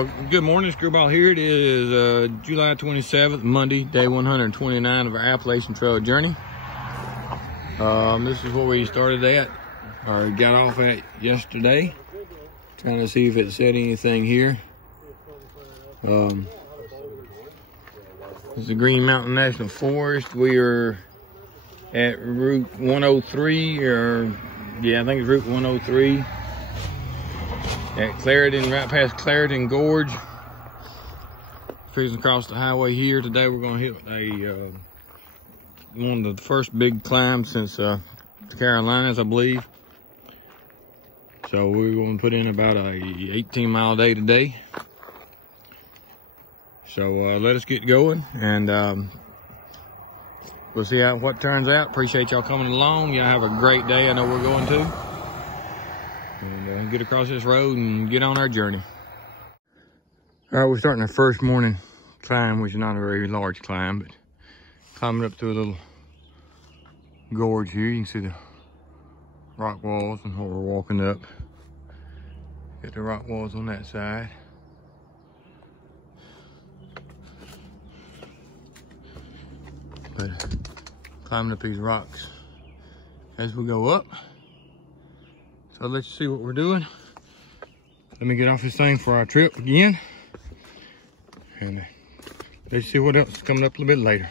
Well, good morning, Screwball here. It is July 27th, Monday, day 129 of our Appalachian Trail journey. This is where we started at, or got off at yesterday. Trying to see if it said anything here. This is the Green Mountain National Forest. We are at Route 103, or yeah, I think it's Route 103. At Clarendon, right past Clarendon Gorge. Cruising across the highway here. Today we're going to hit a one of the first big climbs since the Carolinas, I believe. So we're going to put in about a 18-mile day today. So let us get going, and we'll see what turns out. Appreciate y'all coming along. Y'all have a great day. I know we're going to. And get across this road and get on our journey. All right, we're starting our first morning climb, which is not a very large climb, but climbing up to a little gorge here. You can see the rock walls and where we're walking up. Get the rock walls on that side. But climbing up these rocks as we go up. So let's see what we're doing. Let me get off this thing for our trip again. And let's see what else is coming up a little bit later.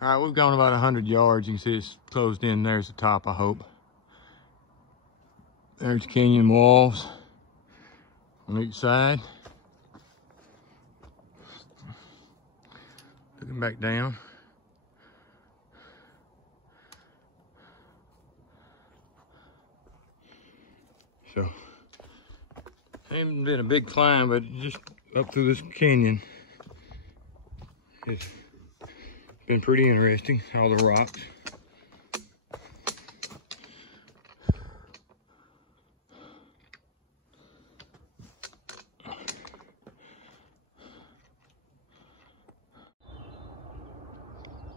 All right, we've gone about 100 yards. You can see it's closed in. There's the top, I hope. There's canyon walls on each side. Looking back down. So, ain't been a big climb, but just up through this canyon, it's been pretty interesting, all the rocks.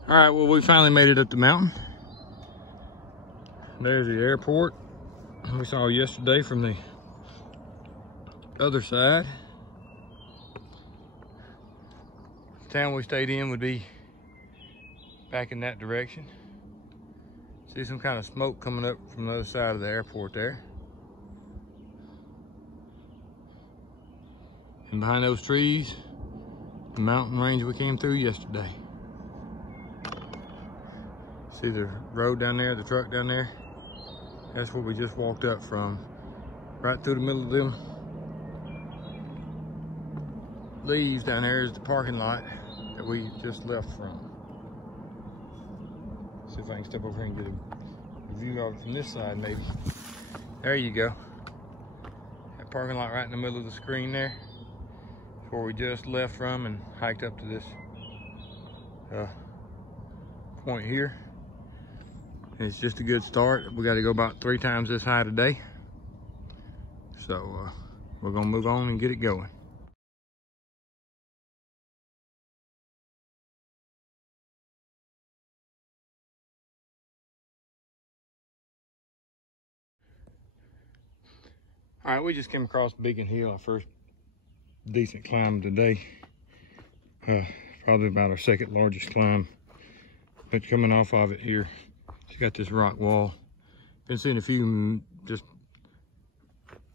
All right, well, we finally made it up the mountain. There's the airport we saw yesterday from the other side. The town we stayed in would be back in that direction. See some kind of smoke coming up from the other side of the airport there. And behind those trees, the mountain range we came through yesterday. See the road down there, the truck down there? That's where we just walked up from. Right through the middle of them leaves down there is the parking lot that we just left from. See if I can step over here and get a view of it from this side, maybe. There you go. That parking lot right in the middle of the screen there is where we just left from and hiked up to this point here. It's just a good start. We got to go about 3 times this high today. So we're gonna move on and get it going. All right, we just came across Beacon Hill, our first decent climb today. Probably about our second largest climb. But coming off of it here, it's got this rock wall. Been seeing a few just,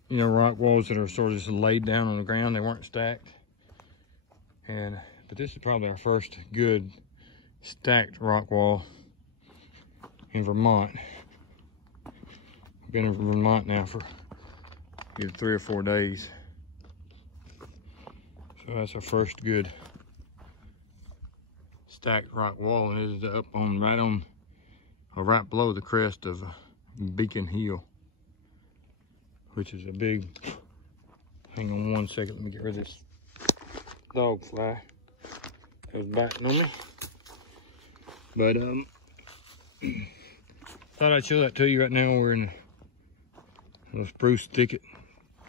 you know, rock walls that are sort of just laid down on the ground. They weren't stacked. But this is probably our first good stacked rock wall in Vermont. Been in Vermont now for either 3 or 4 days. So that's our first good stacked rock wall, and it is up on right below the crest of Beacon Hill, which is a big, hang on one second, let me get rid of this dog fly that was biting on me. But thought I'd show that to you. Right now we're in a spruce thicket,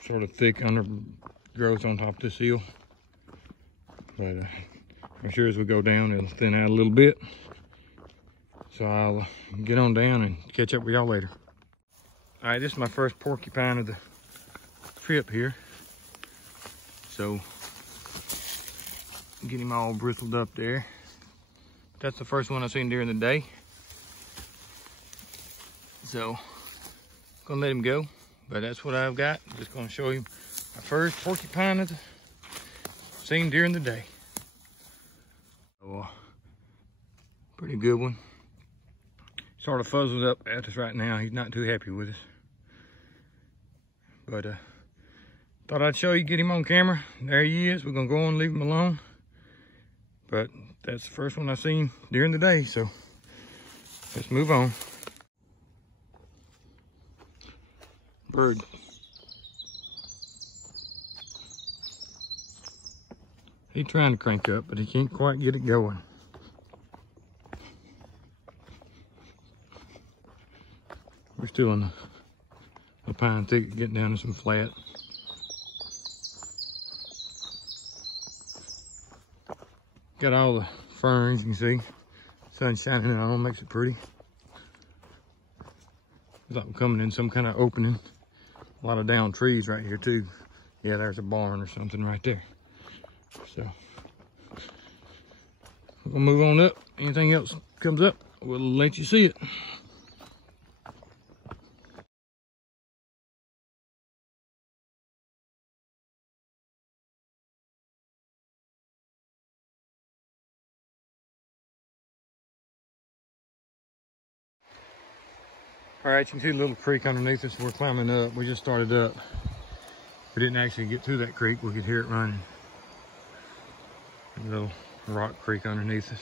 sort of thick undergrowth on top of this hill. But I'm sure as we go down it'll thin out a little bit. So I'll get on down and catch up with y'all later. All right, this is my first porcupine of the trip here. So get him all bristled up there. That's the first one I've seen during the day. So gonna let him go, but that's what I've got. Just gonna show him my first porcupine I've seen during the day. So, pretty good one. Sort of fuzzles up at us right now. He's not too happy with us. But thought I'd show you, get him on camera. There he is. We're gonna go on and leave him alone. But that's the first one I've seen during the day, so let's move on. Bird. He's trying to crank up, but he can't quite get it going. We're still in the pine thicket, getting down to some flat. Got all the ferns, you can see. Sun shining on them, makes it pretty. It's like we're coming in some kind of opening. A lot of down trees right here too. Yeah, there's a barn or something right there. So, we're gonna move on up. Anything else comes up, we'll let you see it. All right, you can see a little creek underneath us. We're climbing up. We just started up. We didn't actually get to that creek. We could hear it running. A little rock creek underneath us.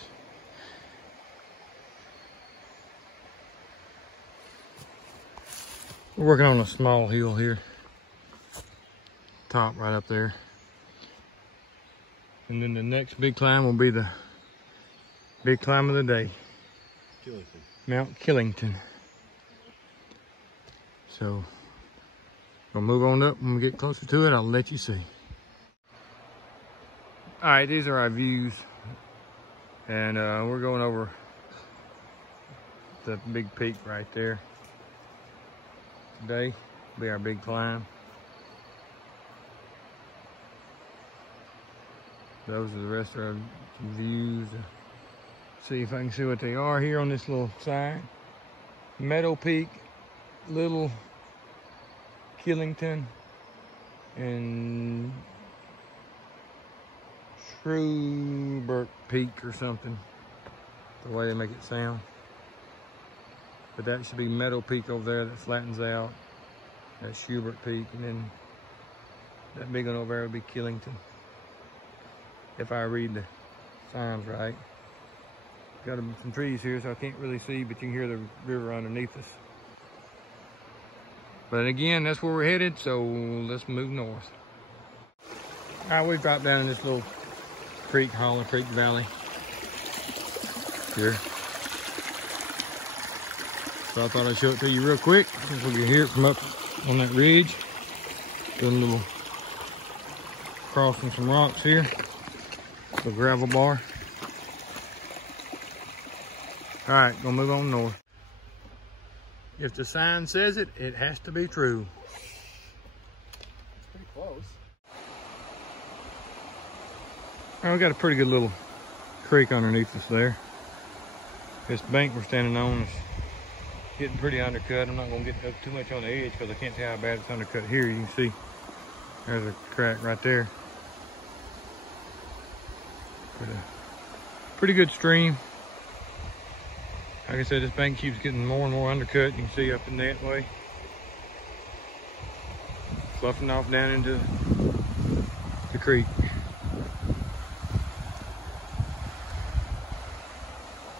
We're working on a small hill here. Top right up there. And then the next big climb will be the big climb of the day. Killington. Mount Killington. So, we'll move on up. When we get closer to it, I'll let you see. All right, these are our views. And we're going over the big peak right there. Today will be our big climb. Those are the rest of our views. See if I can see what they are here on this little side. Meadow Peak, Little Killington, and Shrewbert Peak or something, the way they make it sound. But that should be Meadow Peak over there that flattens out. That's Shrewbert Peak, and then that big one over there would be Killington, if I read the signs right. Got some trees here, so I can't really see, but you can hear the river underneath us. But again, that's where we're headed, so let's move north. All right, we dropped down in this little creek, Hollow Creek Valley here. So I thought I'd show it to you real quick, since we can hear it from up on that ridge. Doing a little crossing some rocks here, little gravel bar. All right, gonna move on north. If the sign says it, it has to be true. It's pretty close. All right, we got a pretty good little creek underneath us there. This bank we're standing on is getting pretty undercut. I'm not gonna get up too much on the edge because I can't tell how bad it's undercut here. You can see there's a crack right there. But a pretty good stream. Like I said, this bank keeps getting more and more undercut. You can see up in that way. Sloughing off down into the creek.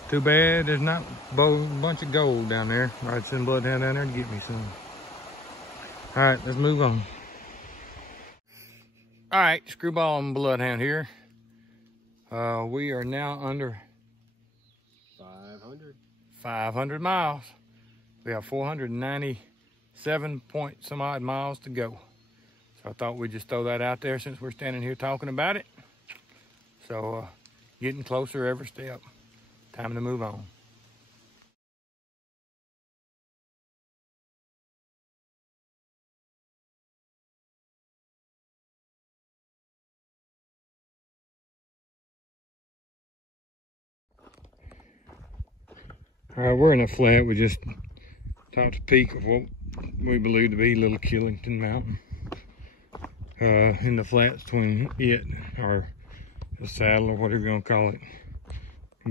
Too bad there's not a bunch of gold down there. I'd send Bloodhound down there to get me some. All right, let's move on. All right, Screwball and Bloodhound here. We are now under 500 miles. We have 497 point some odd miles to go. So I thought we'd just throw that out there since we're standing here talking about it. So getting closer every step. Time to move on. We're in a flat. We just topped the peak of what we believe to be Little Killington Mountain. In the flats between it, or the saddle, or whatever you want to call it,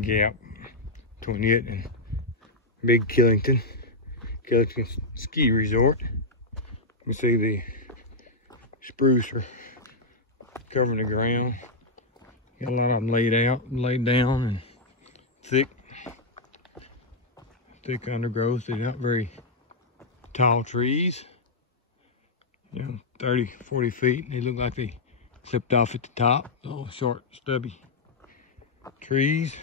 gap between it and Big Killington Ski Resort. You see the spruce are covering the ground. Got a lot of them laid down, and thick undergrowth. They're not very tall trees, you know, 30, 40 feet. They look like they clipped off at the top. Little short, stubby trees.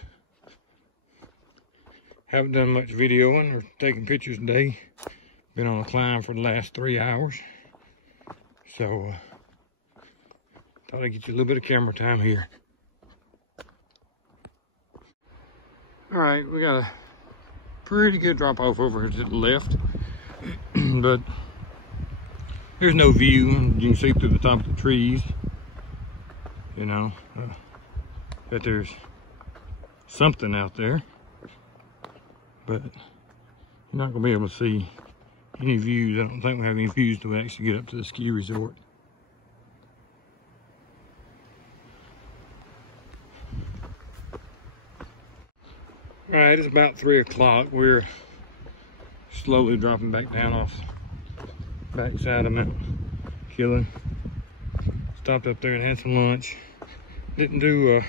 Haven't done much videoing or taking pictures today. Been on a climb for the last 3 hours. So, thought I'd get you a little bit of camera time here. All right, we got a pretty good drop off over here to the left. But there's no view, and you can see through the top of the trees, you know, that there's something out there. But you're not gonna be able to see any views. I don't think we have any views to actually get up to the ski resort. All right, it's about 3 o'clock. We're slowly dropping back down off backside of Mount Killing. Stopped up there and had some lunch. Didn't do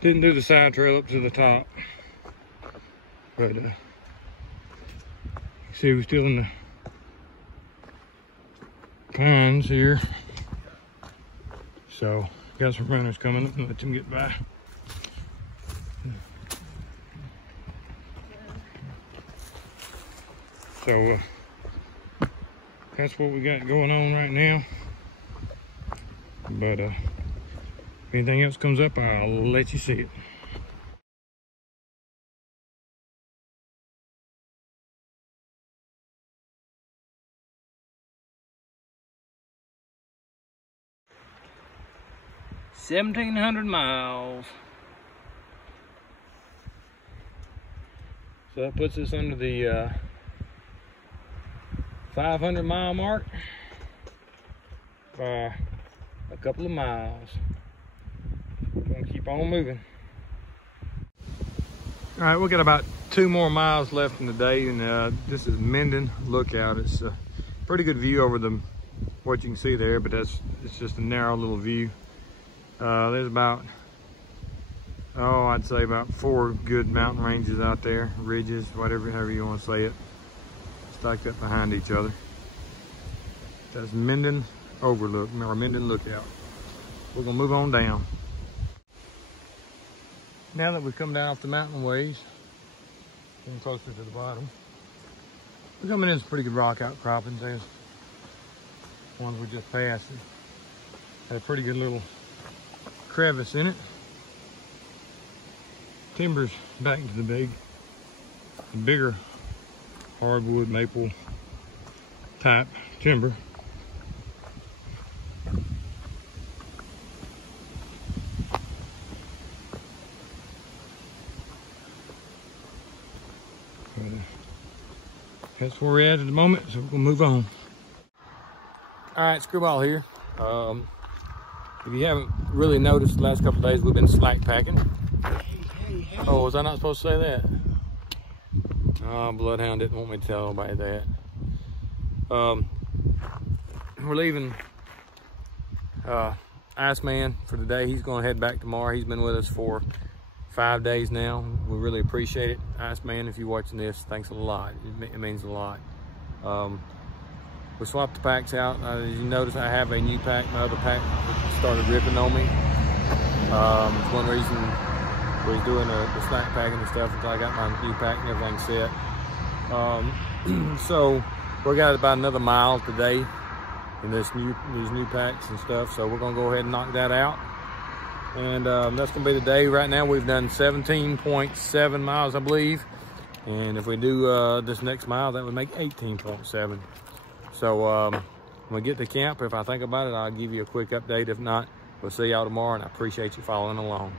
the side trail up to the top. But see, we're still in the pines here. So got some runners coming up and let them get by. So that's what we got going on right now. But if anything else comes up, I'll let you see it. $1,700 miles. So that puts us under the 500 mile mark by a couple of miles. We're gonna keep on moving. All right, we got about 2 more miles left in the day, and this is Menden Lookout. It's a pretty good view over what you can see there, but it's just a narrow little view. There's about, I'd say about 4 good mountain ranges out there, ridges, however you want to say it, stacked up behind each other. That's Menden Overlook, or Menden Lookout. We're gonna move on down. Now that we've come down off the mountain ways, getting closer to the bottom, we're coming in some pretty good rock outcroppings. There's ones we just passed. Had a pretty good little crevice in it. Timber's back to the bigger hardwood maple type timber. That's where we're at the moment, so we're gonna move on. All right, Screwball here. If you haven't really noticed, the last couple of days we've been slack packing. Hey. Oh, was I not supposed to say that? Oh, Bloodhound didn't want me to tell nobody that. We're leaving Iceman for the day. He's gonna head back tomorrow. He's been with us for 5 days now. We really appreciate it. Iceman, if you're watching this, thanks a lot. It means a lot. We swapped the packs out. As you notice, I have a new pack. My other pack started ripping on me. One reason was doing the slack packing and stuff until I got my new pack and everything set. So we got about another mile today in these new packs and stuff. So we're gonna go ahead and knock that out. And that's gonna be the day. Right now we've done 17.7 miles, I believe. And if we do this next mile, that would make 18.7. So when we get to camp, if I think about it, I'll give you a quick update. If not, we'll see y'all tomorrow, and I appreciate you following along.